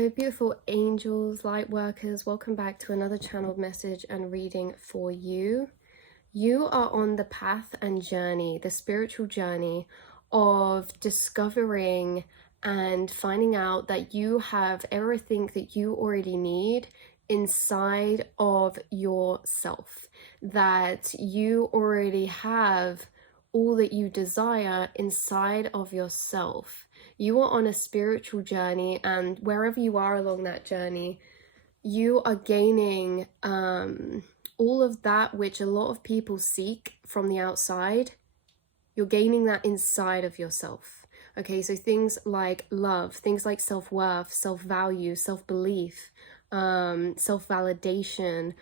Beautiful angels, light workers, welcome back to another channeled message and reading for you. You are on the path and journey, the spiritual journey of discovering and finding out that you have everything that you already need inside of yourself, that you already have all that you desire inside of yourself. You are on a spiritual journey, and wherever you are along that journey, you are gaining all of that which a lot of people seek from the outside. You're gaining that inside of yourself. Okay, so things like love, things like self-worth, self-value, self-belief, self-validation,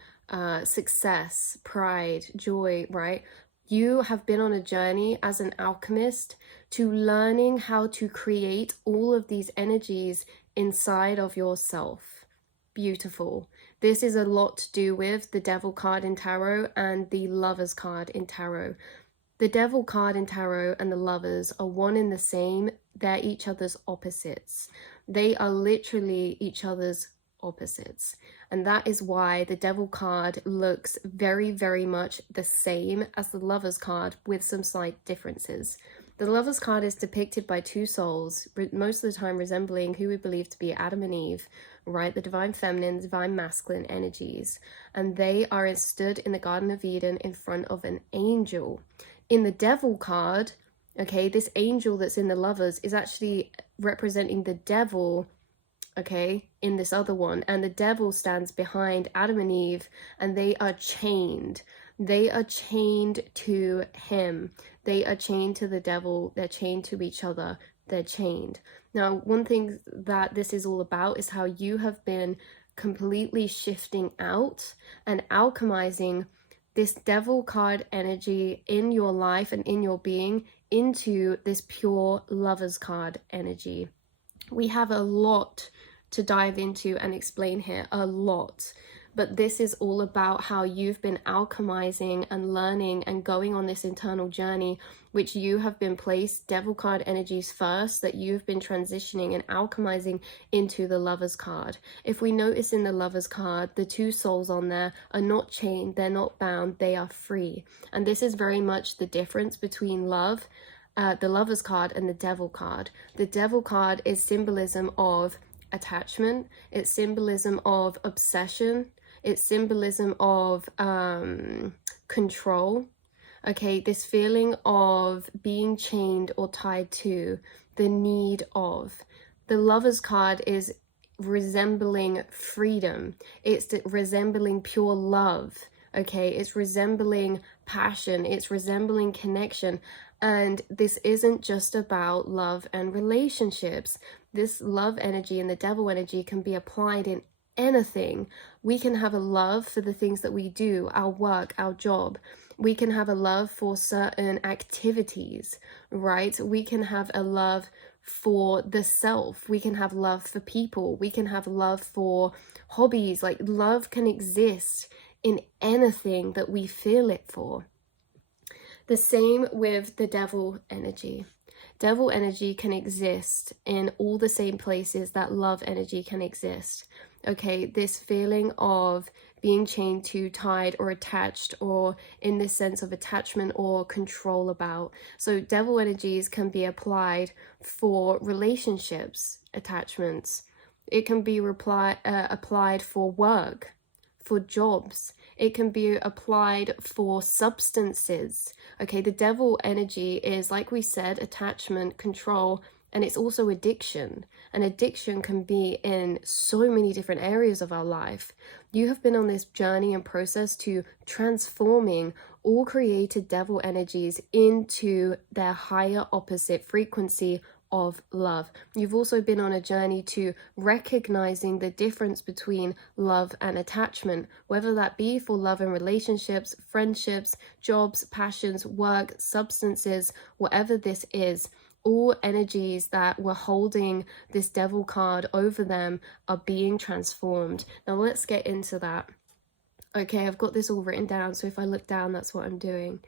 success, pride, joy, right? You have been on a journey as an alchemist to learning how to create all of these energies inside of yourself. Beautiful. This is a lot to do with the Devil card in Tarot and the Lovers card in Tarot. The Devil card in Tarot and the Lovers are one and the same. They're each other's opposites. They are literally each other's opposites. And that is why the Devil card looks very, very much the same as the Lovers card with some slight differences. The Lovers card is depicted by two souls, most of the time resembling who we believe to be Adam and Eve, right? The divine feminine, divine masculine energies. And they are stood in the Garden of Eden in front of an angel. In the Devil card, okay, this angel that's in the Lovers is actually representing the devil, okay, in this other one. And the devil stands behind Adam and Eve, and they are chained. They are chained to him. They are chained to the devil. They're chained to each other. They're chained. Now, one thing that this is all about is how you have been completely shifting out and alchemizing this Devil card energy in your life and in your being into this pure Lovers card energy. We have a lot to dive into and explain here, a lot. But this is all about how you've been alchemizing and learning and going on this internal journey, which you have been placed Devil card energies first, that you've been transitioning and alchemizing into the Lovers card. If we notice in the Lovers card, the two souls on there are not chained, they're not bound, they are free. And this is very much the difference between love, the Lovers card, and the Devil card. The Devil card is symbolism of attachment, it's symbolism of obsession, it's symbolism of control, okay, this feeling of being chained or tied to, the need of. The Lovers card is resembling freedom, it's resembling pure love, okay, it's resembling passion, it's resembling connection. And this isn't just about love and relationships. This love energy and the Devil energy can be applied in anything. We can have a love for the things that we do, our work, our job. We can have a love for certain activities, right? We can have a love for the self. We can have love for people. We can have love for hobbies. Like, love can exist in anything that we feel it for. The same with the Devil energy. Devil energy can exist in all the same places that love energy can exist. Okay, this feeling of being chained to, tied, or attached, or in this sense of attachment or control about. So Devil energies can be applied for relationships, attachments. It can be applied for work, for jobs. It can be applied for substances. Okay, the Devil energy is, like we said, attachment, control, and it's also addiction. And addiction can be in so many different areas of our life. You have been on this journey and process to transforming all created Devil energies into their higher opposite frequency of love. You've also been on a journey to recognizing the difference between love and attachment, whether that be for love and relationships, friendships, jobs, passions, work, substances, whatever this is. All energies that were holding this Devil card over them are being transformed. Now let's get into that. Okay, I've got this all written down, so if I look down, that's what I'm doing.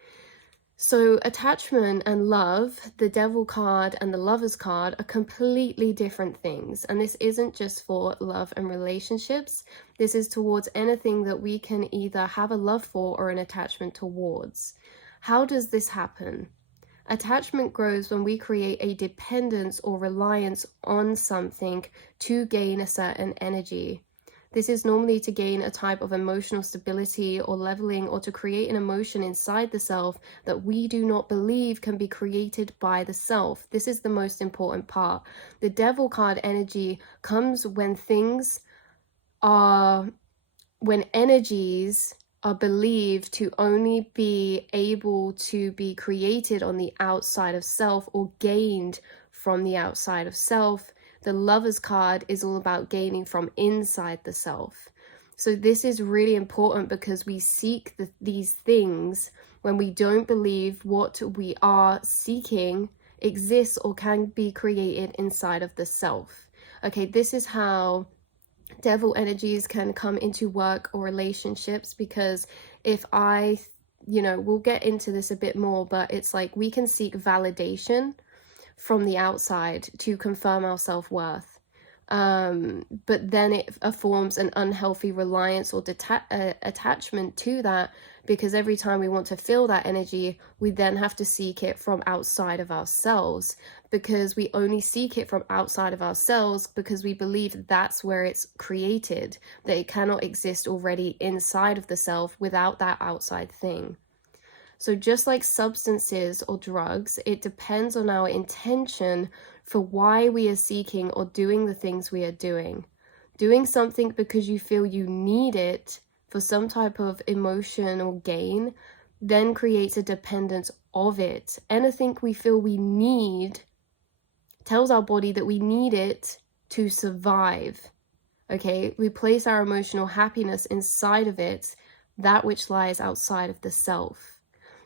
So attachment and love, the devil card and the lover's card, are completely different things. And this isn't just for love and relationships. This is towards anything that we can either have a love for or an attachment towards. How does this happen? Attachment grows when we create a dependence or reliance on something to gain a certain energy. This is normally to gain a type of emotional stability or leveling, or to create an emotion inside the self that we do not believe can be created by the self. This is the most important part. The devil card energy comes when energies are believed to only be able to be created on the outside of self or gained from the outside of self. The lover's card is all about gaining from inside the self. So this is really important because we seek these things when we don't believe what we are seeking exists or can be created inside of the self. Okay, this is how devil energies can come into work or relationships, because if we'll get into this a bit more, but it's like we can seek validation from the outside to confirm our self-worth. But then it forms an unhealthy reliance or attachment to that, because every time we want to feel that energy, we then have to seek it from outside of ourselves, because we only seek it from outside of ourselves because we believe that's where it's created, that it cannot exist already inside of the self without that outside thing. So just like substances or drugs, it depends on our intention for why we are seeking or doing the things we are doing. Doing something because you feel you need it for some type of emotional gain then creates a dependence of it. Anything we feel we need tells our body that we need it to survive. Okay, we place our emotional happiness inside of it, that which lies outside of the self.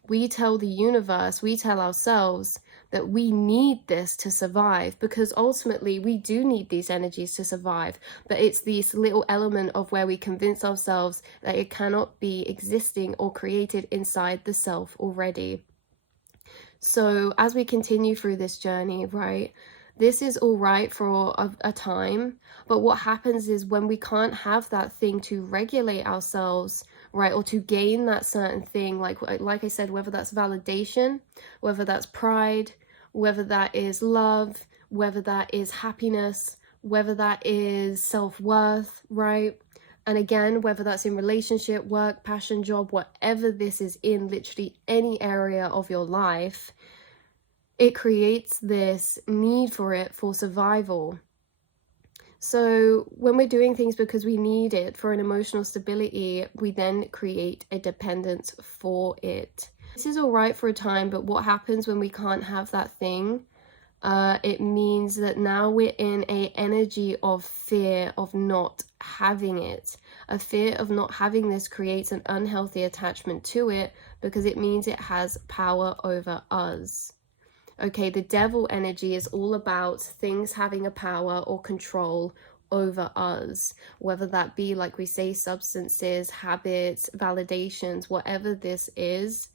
We tell the universe, we tell ourselves that we need this to survive, because ultimately we do need these energies to survive. But it's this little element of where we convince ourselves that it cannot be existing or created inside the self already. So as we continue through this journey, right, this is all right for a time, but what happens is when we can't have that thing to regulate ourselves, right, or to gain that certain thing, like I said, whether that's validation, whether that's pride, whether that is love, whether that is happiness, whether that is self-worth, right? And again, whether that's in relationship, work, passion, job, whatever this is in, literally any area of your life, it creates this need for it for survival. So when we're doing things because we need it for an emotional stability, we then create a dependence for it. This is all right for a time, but what happens when we can't have that thing? It means that now we're in a energy of fear of not having it. A fear of not having this creates an unhealthy attachment to it, because it means it has power over us. Okay, the devil energy is all about things having a power or control over us, whether that be, like we say, substances, habits, validations, whatever this is.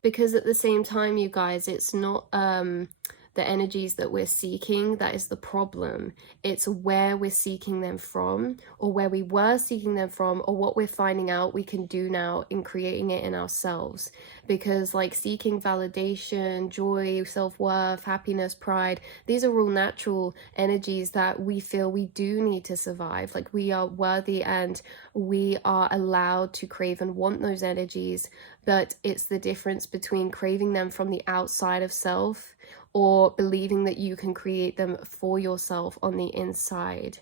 Because at the same time, you guys, it's not the energies that we're seeking that is the problem. It's where we're seeking them from, or where we were seeking them from, or what we're finding out we can do now in creating it in ourselves. Because like seeking validation, joy, self-worth, happiness, pride, these are all natural energies that we feel we do need to survive. Like we are worthy and we are allowed to crave and want those energies, but it's the difference between craving them from the outside of self or believing that you can create them for yourself on the inside.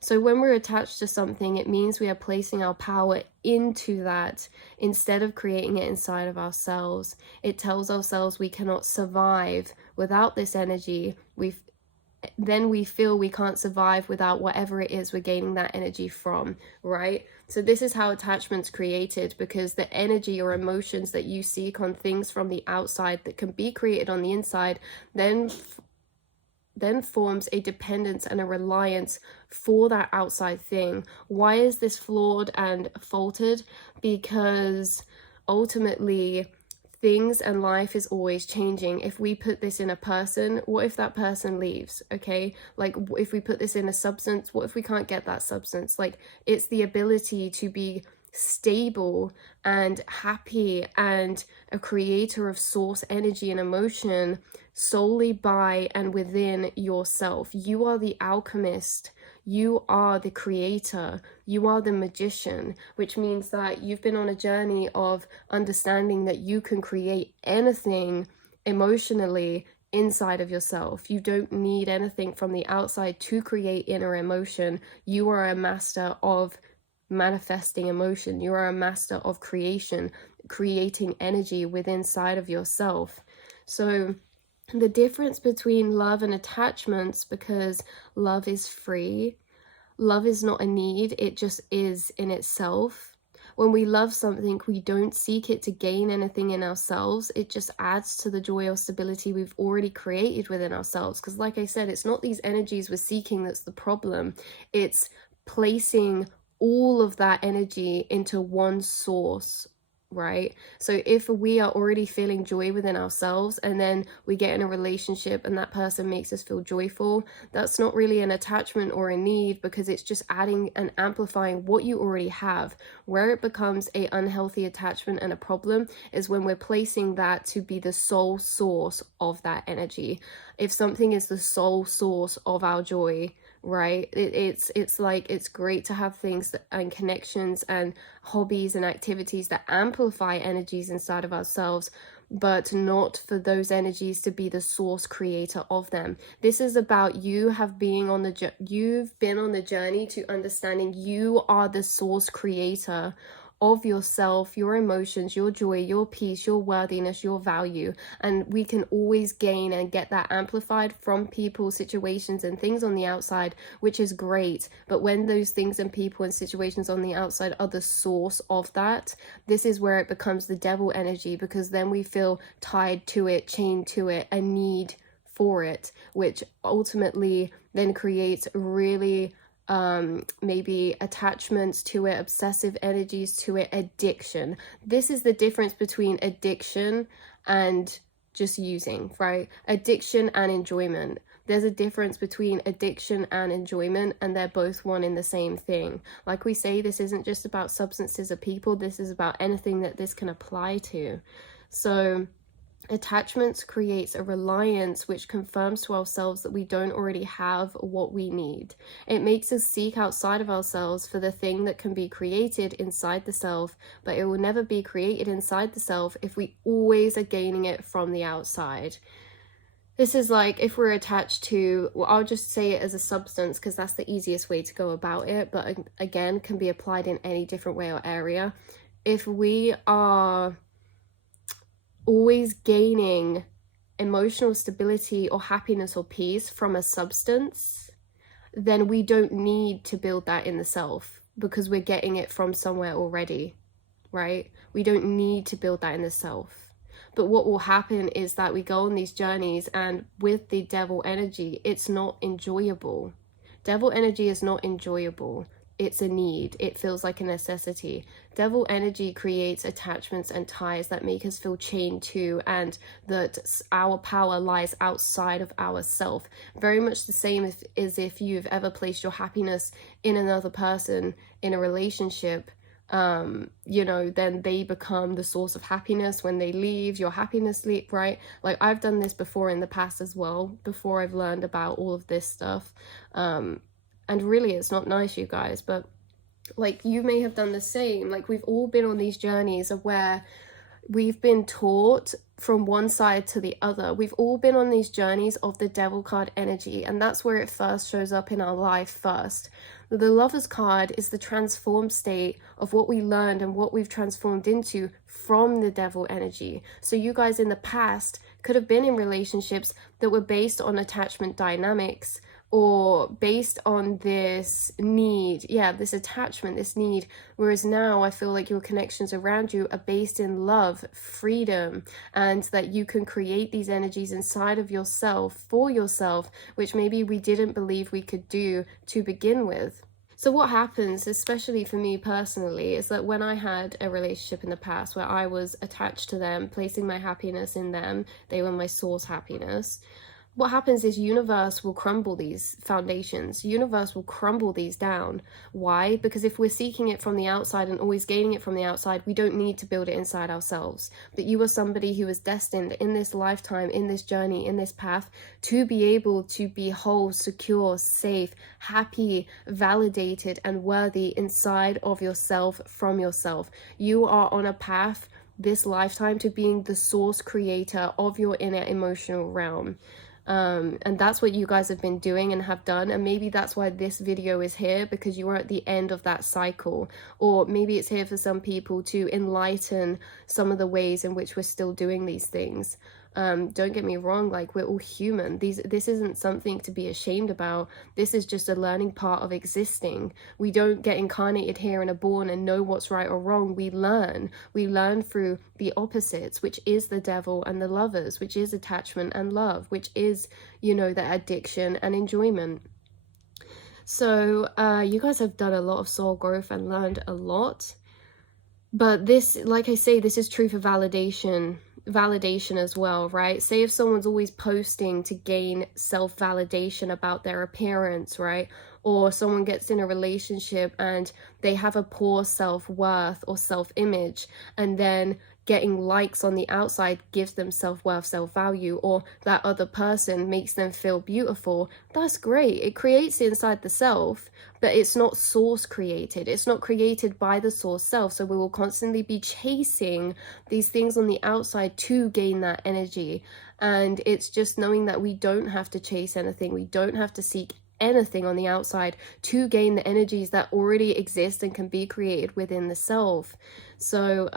So when we're attached to something, it means we are placing our power into that instead of creating it inside of ourselves. It tells ourselves we cannot survive without this energy. Then we feel we can't survive without whatever it is we're gaining that energy from, right? So this is how attachment's created, because the energy or emotions that you seek on things from the outside that can be created on the inside then forms a dependence and a reliance for that outside thing. Why is this flawed and faulted? Because ultimately things and life is always changing. If we put this in a person, what if that person leaves? Okay, like if we put this in a substance, what if we can't get that substance? Like, it's the ability to be stable and happy and a creator of source energy and emotion solely by and within yourself. You are the alchemist. You are the creator. You are the magician, which means that you've been on a journey of understanding that you can create anything emotionally inside of yourself. You don't need anything from the outside to create inner emotion. You are a master of manifesting emotion. You are a master of creation, creating energy within inside of yourself. So the difference between love and attachments, because love is free, love is not a need, it just is in itself. When we love something, we don't seek it to gain anything in ourselves. It just adds to the joy or stability we've already created within ourselves. Because like I said, it's not these energies we're seeking that's the problem. It's placing all of that energy into one source, right? So if we are already feeling joy within ourselves and then we get in a relationship and that person makes us feel joyful, that's not really an attachment or a need, because it's just adding and amplifying what you already have. Where it becomes a unhealthy attachment and a problem is when we're placing that to be the sole source of that energy. If something is the sole source of our joy, right, it's like, it's great to have things and connections and hobbies and activities that amplify energies inside of ourselves, but not for those energies to be the source creator of them. This is about you've been on the journey to understanding you are the source creator of yourself, your emotions, your joy, your peace, your worthiness, your value. And we can always gain and get that amplified from people, situations, and things on the outside, which is great. But when those things and people and situations on the outside are the source of that, this is where it becomes the devil energy, because then we feel tied to it, chained to it, a need for it, which ultimately then creates really maybe attachments to it, obsessive energies to it, addiction. This is the difference between addiction and just using, right? Addiction and enjoyment. There's a difference between addiction and enjoyment, and they're both one in the same thing. Like we say, this isn't just about substances or people, this is about anything that this can apply to. So attachments creates a reliance which confirms to ourselves that we don't already have what we need. It makes us seek outside of ourselves for the thing that can be created inside the self, but it will never be created inside the self if we always are gaining it from the outside. This is like if we're attached to, well, I'll just say it as a substance because that's the easiest way to go about it, but again, can be applied in any different way or area. If we are always gaining emotional stability or happiness or peace from a substance, then we don't need to build that in the self because we're getting it from somewhere already, right? We don't need to build that in the self. But what will happen is that we go on these journeys, and with the devil energy, it's not enjoyable. Devil energy is not enjoyable. It's a need. It feels like a necessity. Devil energy creates attachments and ties that make us feel chained to, and that our power lies outside of ourself. Very much the same as if you've ever placed your happiness in another person in a relationship. Then they become the source of happiness. When they leave, your happiness leave, right? Like I've done this before in the past as well, before I've learned about all of this stuff. And really, it's not nice, you guys, but like you may have done the same. Like we've all been on these journeys of where we've been taught from one side to the other. We've all been on these journeys of the devil card energy, and that's where it first shows up in our life first. The Lover's card is the transformed state of what we learned and what we've transformed into from the devil energy. So you guys in the past could have been in relationships that were based on attachment dynamics, or based on this need, this attachment, this need, whereas now I feel like your connections around you are based in love, freedom, and that you can create these energies inside of yourself, for yourself, which maybe we didn't believe we could do to begin with. So what happens, especially for me personally, is that when I had a relationship in the past where I was attached to them, placing my happiness in them, they were my source happiness, what happens is universe will crumble these foundations. Universe will crumble these down. Why? Because if we're seeking it from the outside and always gaining it from the outside, we don't need to build it inside ourselves. But you are somebody who is destined in this lifetime, in this journey, in this path, to be able to be whole, secure, safe, happy, validated, and worthy inside of yourself, from yourself. You are on a path this lifetime to being the source creator of your inner emotional realm. And that's what you guys have been doing and have done, and maybe that's why this video is here, because you are at the end of that cycle. Or maybe it's here for some people to enlighten some of the ways in which we're still doing these things. Don't get me wrong, like, we're all human. This isn't something to be ashamed about. This is just a learning part of existing. We don't get incarnated here and are born and know what's right or wrong. We learn through the opposites, which is the devil and the lovers, which is attachment and love, which is, you know, the addiction and enjoyment. So you guys have done a lot of soul growth and learned a lot. But this, like I say, this is true for validation as well, right? Say if someone's always posting to gain self-validation about their appearance, right? Or someone gets in a relationship and they have a poor self-worth or self-image, and then getting likes on the outside gives them self-worth, self-value, or that other person makes them feel beautiful. That's great. It creates it inside the self, but it's not source created. It's not created by the source self. So we will constantly be chasing these things on the outside to gain that energy. And it's just knowing that we don't have to chase anything. We don't have to seek anything on the outside to gain the energies that already exist and can be created within the self. So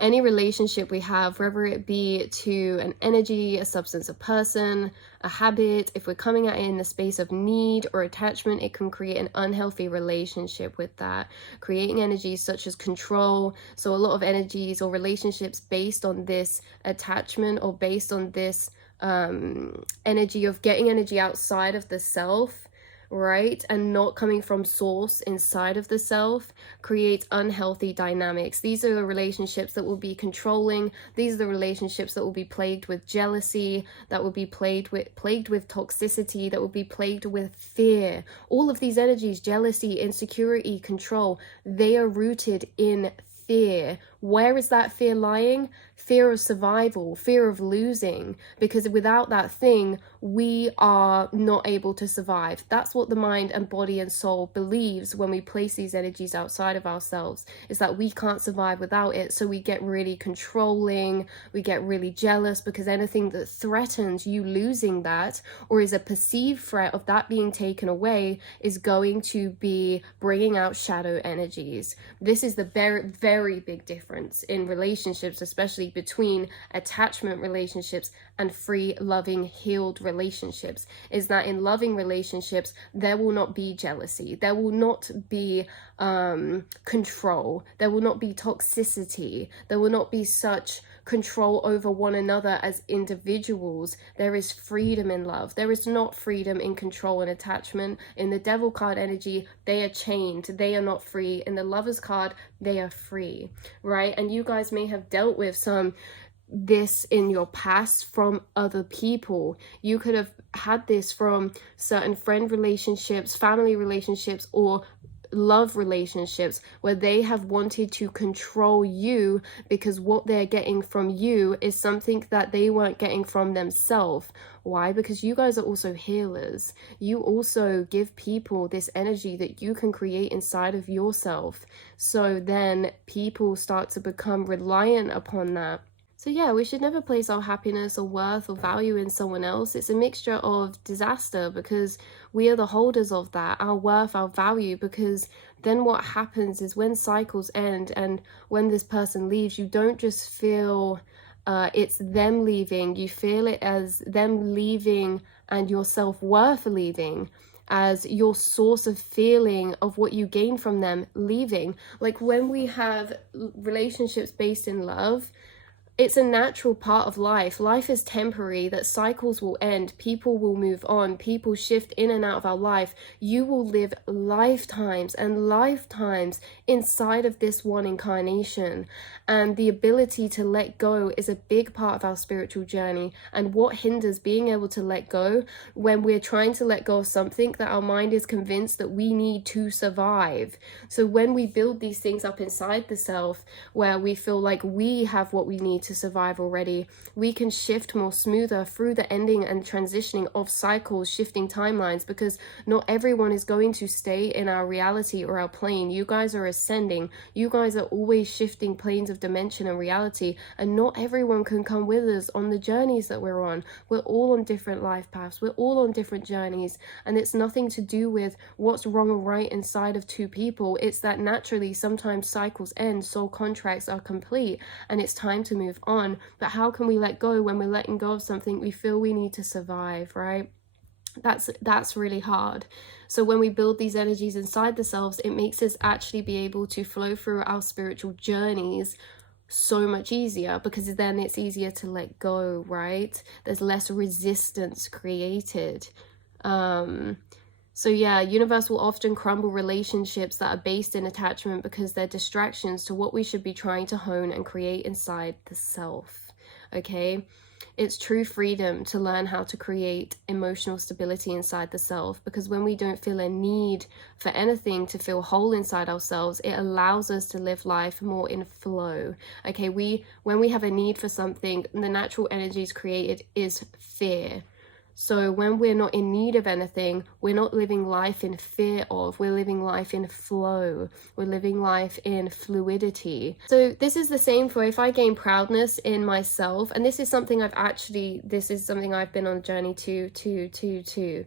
any relationship we have, whether it be to an energy, a substance, a person, a habit, if we're coming at it in the space of need or attachment, it can create an unhealthy relationship with that, creating energies such as control. So a lot of energies or relationships based on this attachment, or based on this energy of getting energy outside of the self, right, and not coming from source inside of the self, creates unhealthy dynamics. These are the relationships that will be controlling. These are the relationships that will be plagued with jealousy, that will be plagued with toxicity, that will be plagued with fear. All of these energies, jealousy, insecurity, control, they are rooted in fear. Where is that fear lying? Fear of survival, fear of losing, because without that thing, we are not able to survive. That's what the mind and body and soul believes when we place these energies outside of ourselves, is that we can't survive without it. So we get really controlling, we get really jealous, because anything that threatens you losing that, or is a perceived threat of that being taken away, is going to be bringing out shadow energies. This is the very, very big difference in relationships, especially between attachment relationships and free, loving, healed relationships, is that in loving relationships, there will not be jealousy, there will not be control, there will not be toxicity, there will not be such control over one another as individuals. There is freedom in love. There is not freedom in control and attachment. In the devil card energy, they are chained, they are not free. In the lovers card, they are free, right? And you guys may have dealt with this in your past from other people. You could have had this from certain friend relationships, family relationships, or love relationships, where they have wanted to control you because what they're getting from you is something that they weren't getting from themselves. Why? Because you guys are also healers. You also give people this energy that you can create inside of yourself. So then people start to become reliant upon that. So yeah, we should never place our happiness or worth or value in someone else. It's a mixture of disaster, because we are the holders of that, our worth, our value, because then what happens is when cycles end and when this person leaves, you don't just feel it's them leaving, you feel it as them leaving and your self-worth leaving, as your source of feeling of what you gain from them leaving. Like when we have relationships based in love, it's a natural part of life. Life is temporary, that cycles will end, people will move on, people shift in and out of our life. You will live lifetimes and lifetimes inside of this one incarnation. And the ability to let go is a big part of our spiritual journey. And what hinders being able to let go when we're trying to let go of something that our mind is convinced that we need to survive? So when we build these things up inside the self, where we feel like we have what we need to survive already, we can shift more smoother through the ending and transitioning of cycles, shifting timelines, because not everyone is going to stay in our reality or our plane. You guys are ascending. You guys are always shifting planes of dimension and reality, and not everyone can come with us on the journeys that we're on. We're all on different life paths. We're all on different journeys, and it's nothing to do with what's wrong or right inside of two people. It's that naturally sometimes cycles end, soul contracts are complete, and it's time to move on. But how can we let go when we're letting go of something we feel we need to survive, right? That's really hard. So when we build these energies inside the selves, it makes us actually be able to flow through our spiritual journeys so much easier, because then it's easier to let go, right? There's less resistance created. So yeah, universe will often crumble relationships that are based in attachment because they're distractions to what we should be trying to hone and create inside the self. Okay? It's true freedom to learn how to create emotional stability inside the self, because when we don't feel a need for anything to feel whole inside ourselves, it allows us to live life more in flow. Okay, when we have a need for something, the natural energies created is fear. So when we're not in need of anything, we're not living life in fear of, we're living life in flow. We're living life in fluidity. So this is the same for if I gain proudness in myself, and this is something I've been on a journey to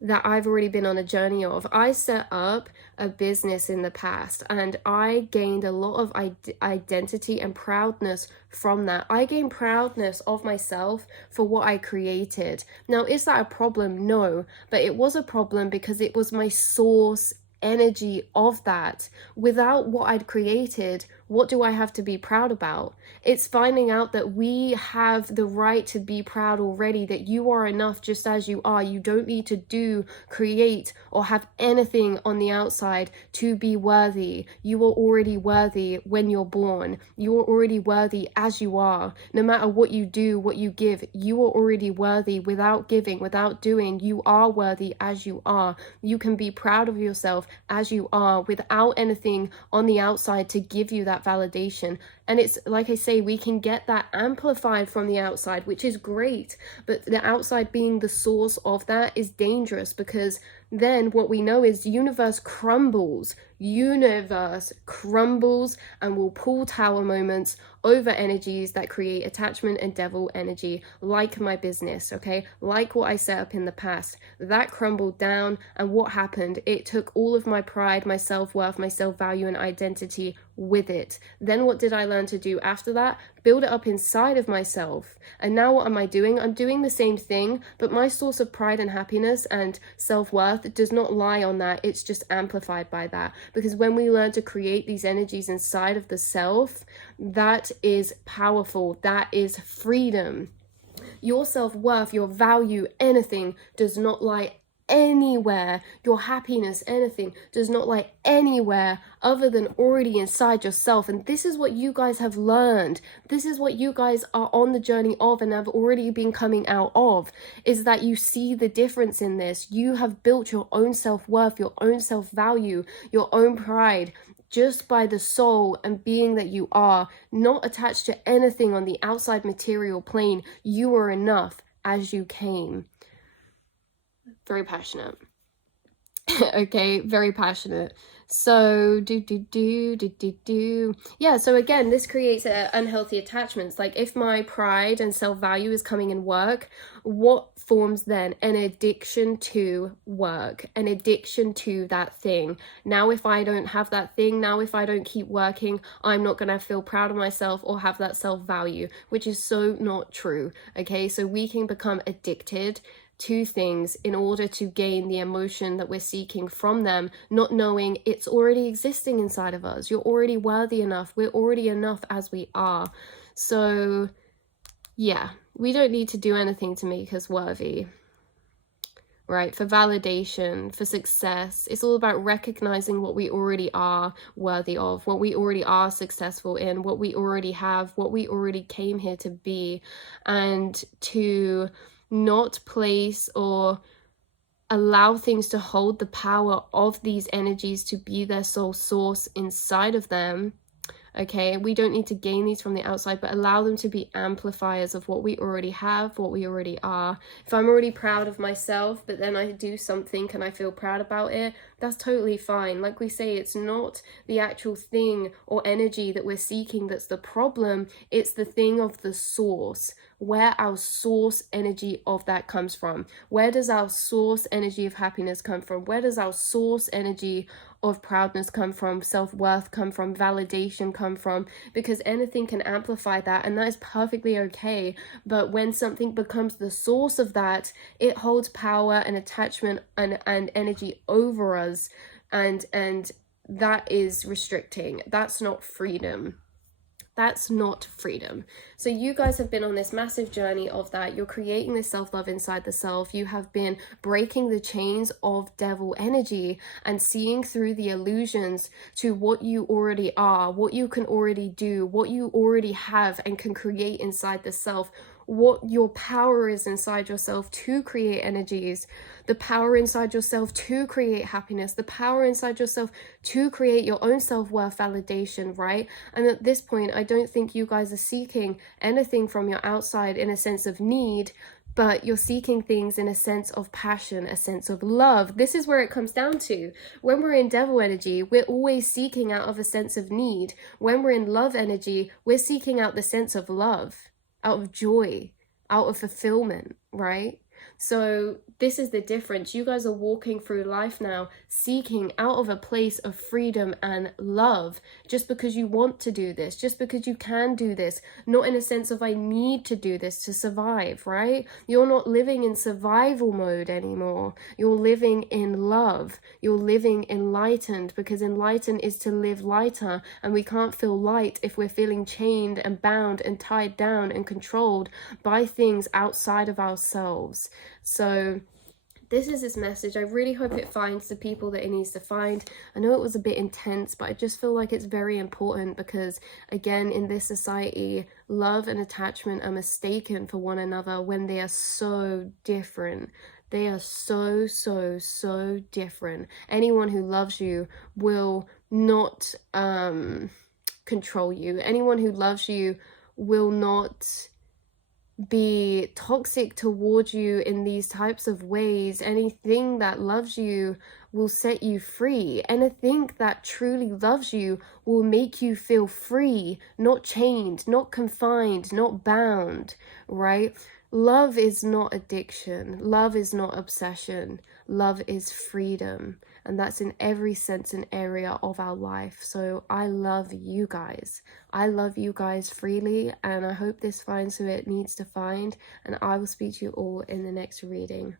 that I've already been on a journey of. I set up a business in the past, and I gained a lot of identity and proudness from that. I gained proudness of myself for what I created. Now, is that a problem? No, but it was a problem because it was my source energy of that. Without what I'd created, what do I have to be proud about? It's finding out that we have the right to be proud already, that you are enough just as you are. You don't need to do, create, or have anything on the outside to be worthy. You are already worthy when you're born. You are already worthy as you are. No matter what you do, what you give, you are already worthy. Without giving, without doing, you are worthy as you are. You can be proud of yourself as you are without anything on the outside to give you that validation. And it's like I say, we can get that amplified from the outside, which is great, but the outside being the source of that is dangerous, because then what we know is universe crumbles and will pull tower moments over energies that create attachment and devil energy, like my business, okay? Like what I set up in the past. That crumbled down, and what happened? It took all of my pride, my self-worth, my self-value and identity with it. Then what did I learn to do after that? Build it up inside of myself. And now what am I doing? I'm doing the same thing, but my source of pride and happiness and self-worth does not lie on that. It's just amplified by that. Because when we learn to create these energies inside of the self, that is powerful. That is freedom. Your self-worth, your value, anything does not lie anywhere. Your happiness, anything, does not lie anywhere other than already inside yourself. And this is what you guys have learned. This is what you guys are on the journey of and have already been coming out of, is that you see the difference in this. You have built your own self-worth, your own self-value, your own pride, just by the soul and being that you are, not attached to anything on the outside material plane. You are enough as you came. Very passionate. Okay, very passionate. So yeah, so again, this creates unhealthy attachments. Like if my pride and self-value is coming in work, what forms then? An addiction to work, an addiction to that thing. Now if I don't have that thing, now if I don't keep working, I'm not gonna feel proud of myself or have that self-value, which is so not true. Okay, so we can become addicted to things in order to gain the emotion that we're seeking from them, not knowing it's already existing inside of us. You're already worthy enough. We're already enough as we are. So yeah, we don't need to do anything to make us worthy, right? For validation, for success. It's all about recognizing what we already are worthy of, what we already are successful in, what we already have, what we already came here to be, and to not place or allow things to hold the power of these energies to be their sole source inside of them. Okay, we don't need to gain these from the outside, but allow them to be amplifiers of what we already have, what we already are. If I'm already proud of myself, but then I do something and I feel proud about it, that's totally fine. Like we say, it's not the actual thing or energy that we're seeking that's the problem. It's the thing of the source, where our source energy of that comes from. Where does our source energy of happiness come from? Where does our source energy of proudness come from, self-worth come from, validation come from? Because anything can amplify that, and that is perfectly okay. But when something becomes the source of that, it holds power and attachment and energy over us, and that is restricting. That's not freedom. That's not freedom. So you guys have been on this massive journey of that. You're creating this self-love inside the self. You have been breaking the chains of devil energy and seeing through the illusions to what you already are, what you can already do, what you already have and can create inside the self, what your power is inside yourself to create energies, the power inside yourself to create happiness, the power inside yourself to create your own self-worth validation, right? And at this point, I don't think you guys are seeking anything from your outside in a sense of need, but you're seeking things in a sense of passion, a sense of love. This is where it comes down to. When we're in devil energy, we're always seeking out of a sense of need. When we're in love energy, we're seeking out the sense of love, out of joy, out of fulfillment, right? So this is the difference. You guys are walking through life now seeking out of a place of freedom and love, just because you want to do this, just because you can do this, not in a sense of I need to do this to survive, right? You're not living in survival mode anymore. You're living in love. You're living enlightened, because enlightened is to live lighter, and we can't feel light if we're feeling chained and bound and tied down and controlled by things outside of ourselves. So this is this message. I really hope it finds the people that it needs to find. I know it was a bit intense, but I just feel like it's very important because, again, in this society, love and attachment are mistaken for one another when they are so different. They are so, so, so different. Anyone who loves you will not control you. Anyone who loves you will not be toxic towards you in these types of ways. Anything that loves you will set you free. Anything that truly loves you will make you feel free, not chained, not confined, not bound, right? Love is not addiction. Love is not obsession. Love is freedom. And that's in every sense and area of our life. So I love you guys. I love you guys freely, and I hope this finds who it needs to find. And I will speak to you all in the next reading.